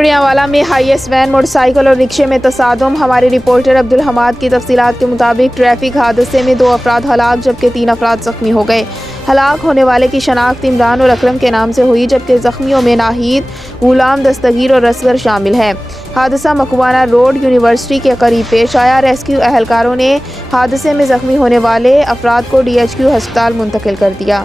गुड़ियांवाला में highest van, motorcycle और रिक्शे में तसादुम। हमारे रिपोर्टर अब्दुल हमाद की तफसीलात के मुताबिक ट्रैफिक हादसे में 2 अफराद हलाक जबकि 3 अफराद जख्मी हो गए। हलाक होने वाले की शनाख्त इमरान और अकरम के नाम से हुई जबकि जख्मियों में नाहिद, गुलाम, दस्तगीर और असगर शामिल हैं। हादसा मकवाना रोड यूनिवर्सिटी के करीब पेश आया। रेस्क्यू एहलकारों ने हादसे में जख्मी होने वाले अफराद को DHQ अस्पताल मुंतकिल कर दिया।